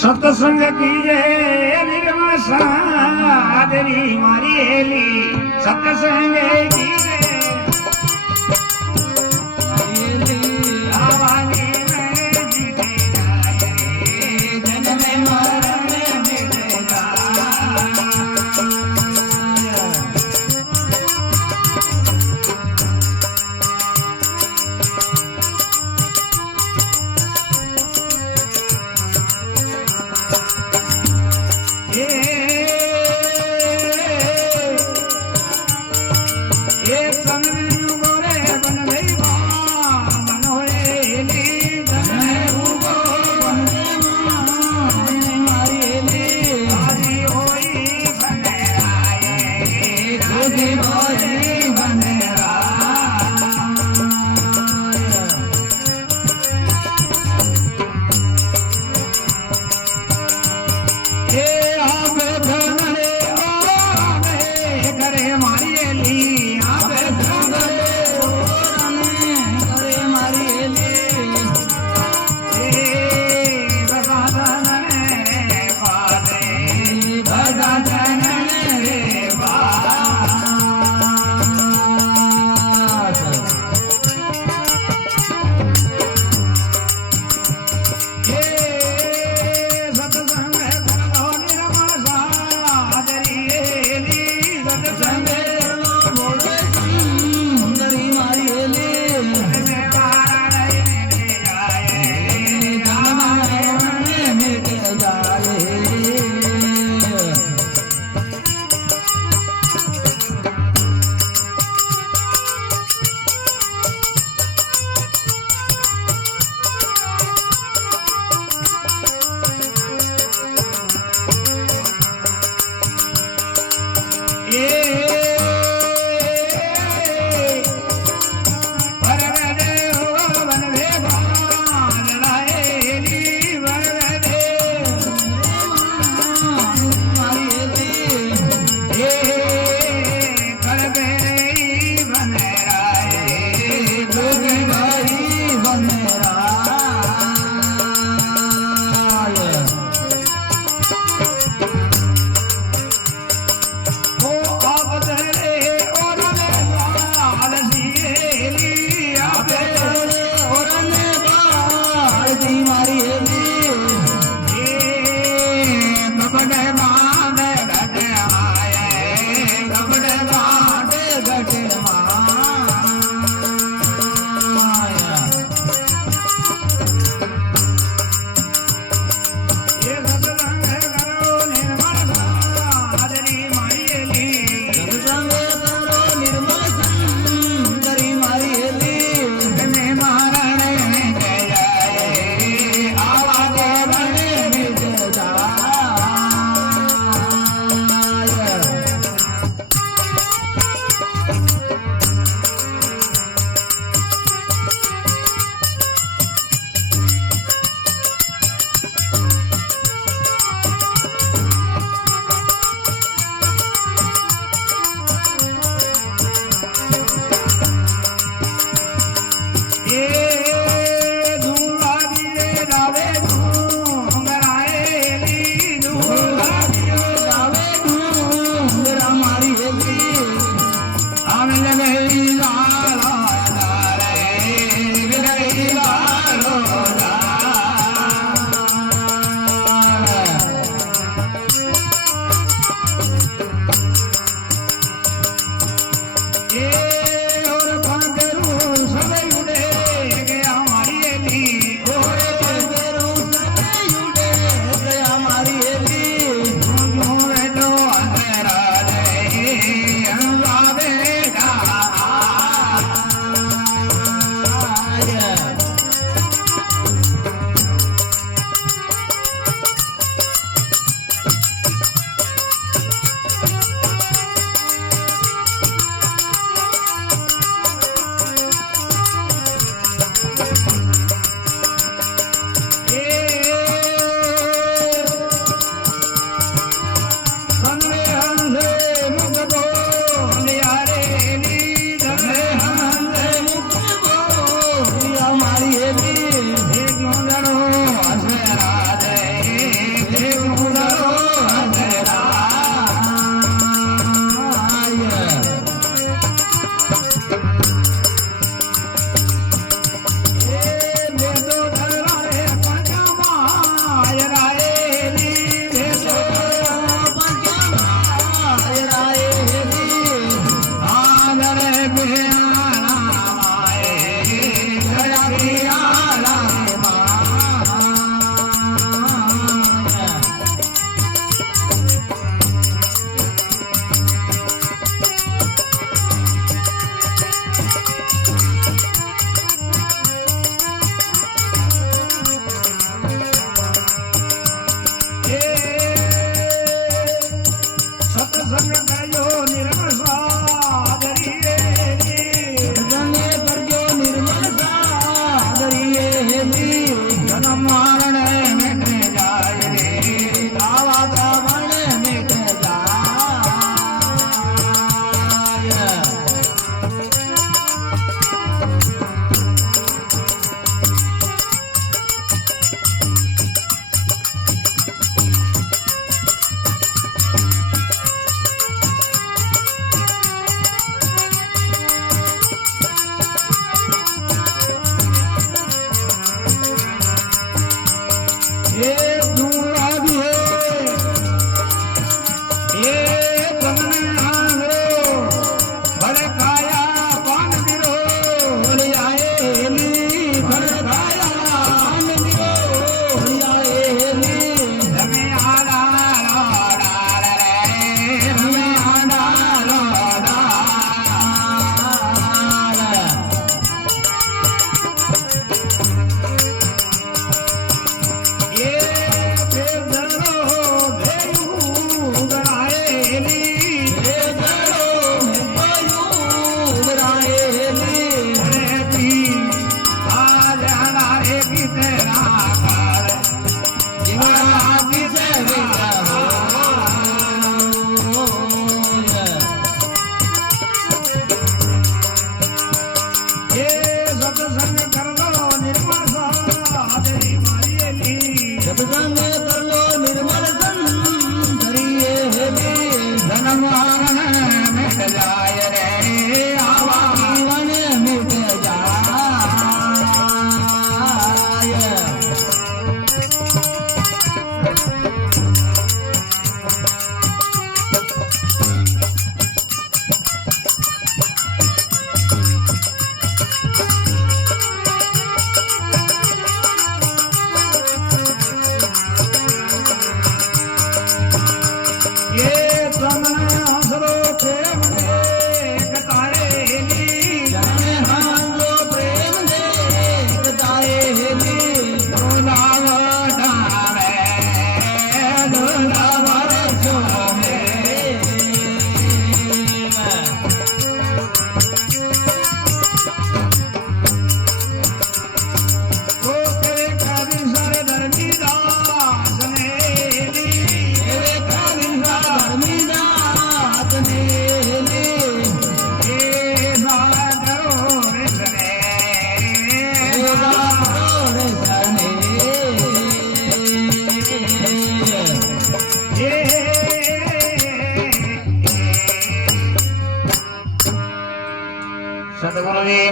सत्संग कीजे निर्मल सादरी मारी हेली सत्संग कीजे एक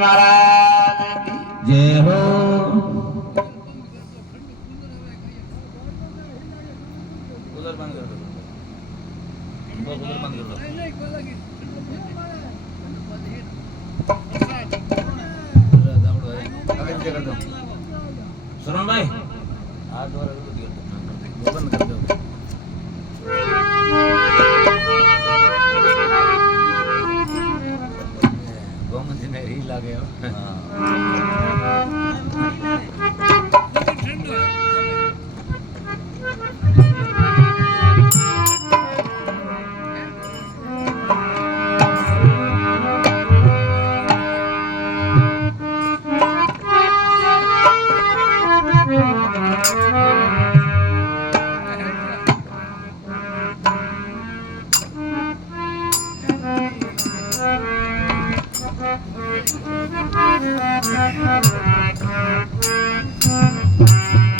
महाराज की जय हो. कूलर बंद कर दो. कूलर बंद कर दो. सुरन भाई हाथ द्वारा बंद कर दो. गोमन जी नहीं लगे हो.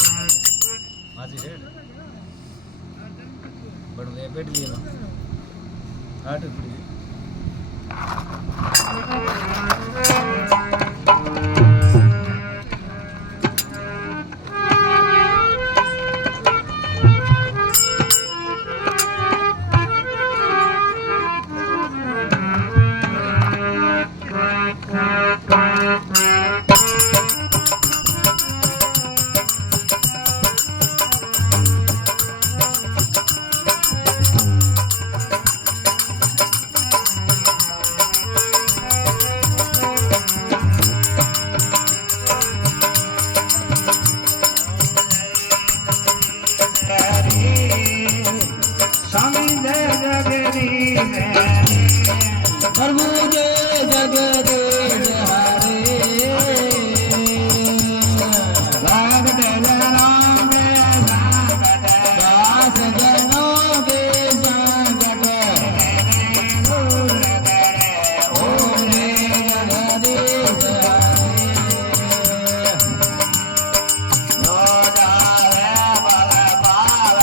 माझी हेड पण ये पेटली ना आठ पडी. स्वामी जय जगदीश प्रभु जय जगदीश हरे. भक्त जनों के संकट दास जनों के संकट दूर करे ओम जय जगदीश हरे. लो जावे बल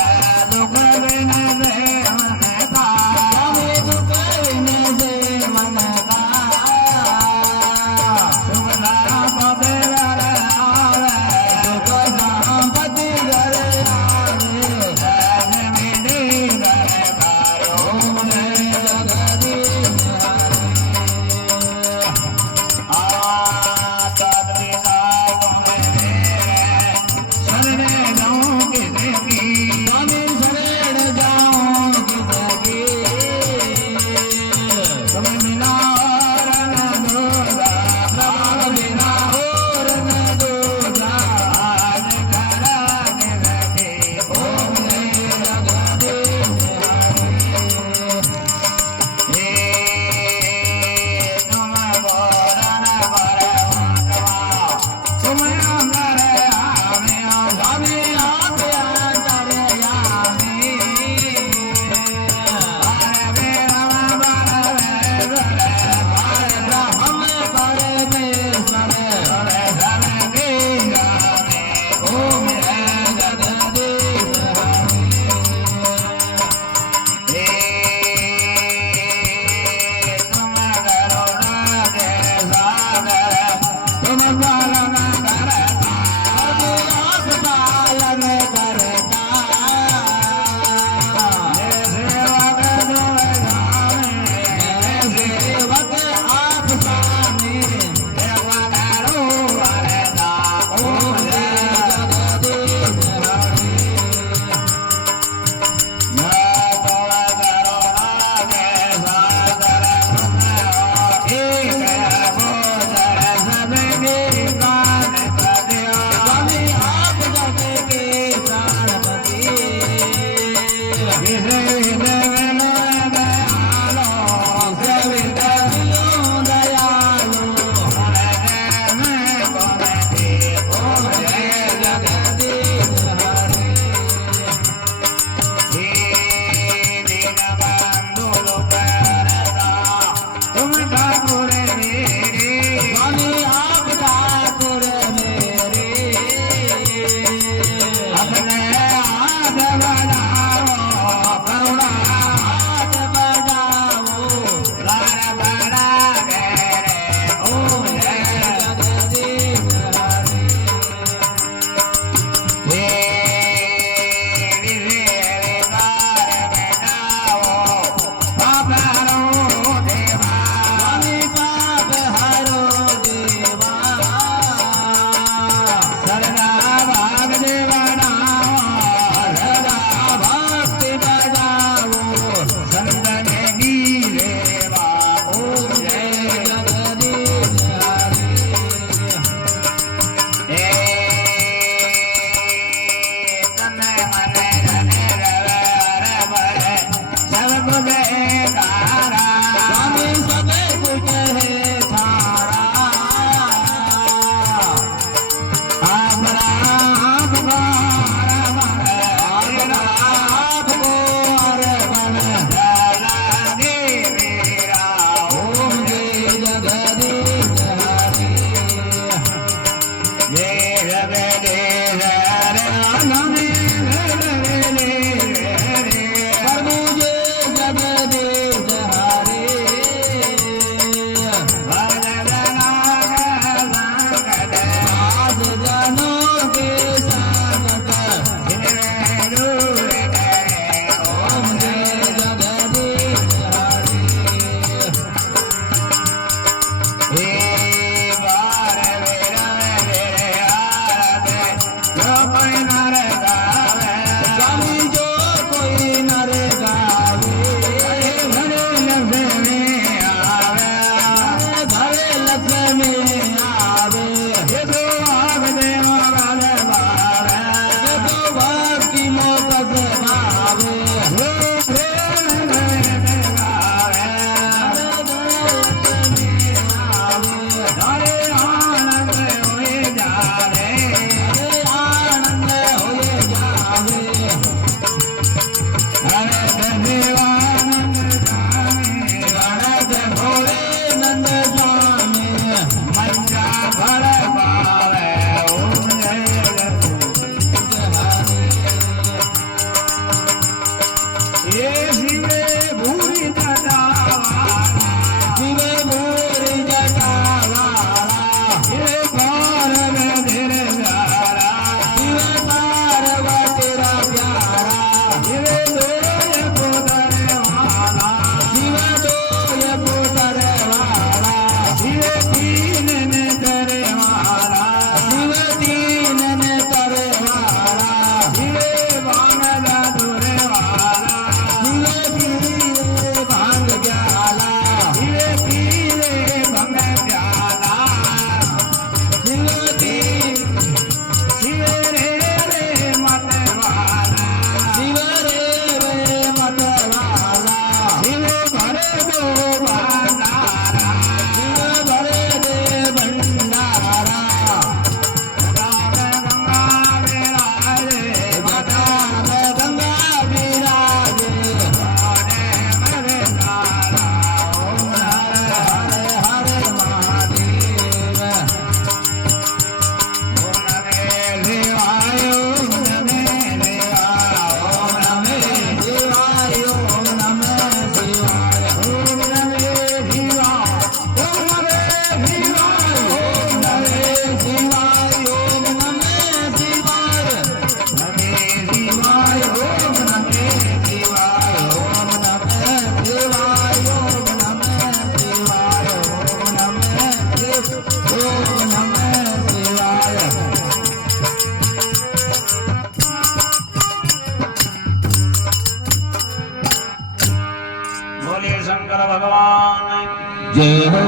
जय हो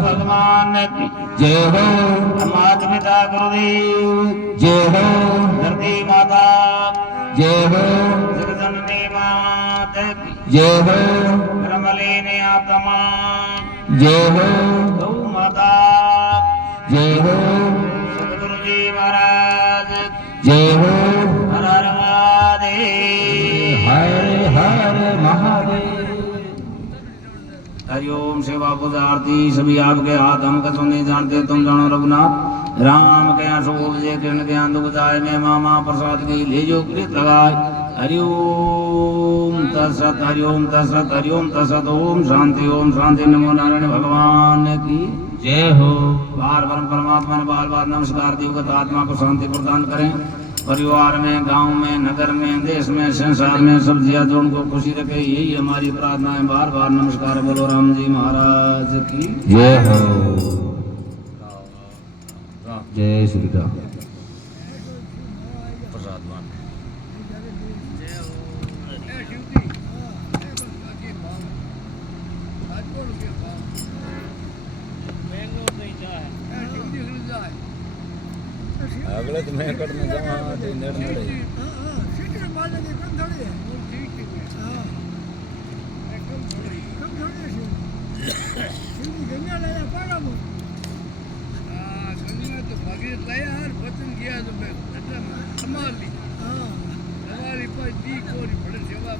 भगवान की जय हो माता पिता गुरुदेव जय हो धरती माता जय हो जगजननी माता की जय हो ब्रह्मलीनी आत्मा जय हो गौ माता जय हो सतगुरु जी महाराज जय हो हर हर महादेव हर हर महादेव हरिओम सेवा पूजा आरती सभी आपके हाथ हम कसम नहीं जानते तुम जानो रघुनाथ राम के अशोक जय कृष्ण ज्ञान दुख जाय में मामा प्रसाद की ले जो कृत लगाए हरिओम तत्सत हरिओम तत्सत हरिओम तत्सत ओम शांति नमो नारायण भगवान की जय हो बार बार परमात्मा ने बार बार नमस्कार दिवगत आत्मा को शांति प्रदान करें परिवार में गांव में नगर में देश में संसार में सब जिया जो उनको खुशी रखे यही हमारी प्रार्थना है बार बार नमस्कार बोलो राम जी महाराज की जय हो जय श्री राम प्रसाद मान अगले तो मैं करने जाऊँ तो नेट नड़े हमारी पर दी कोरी बड़े सेवा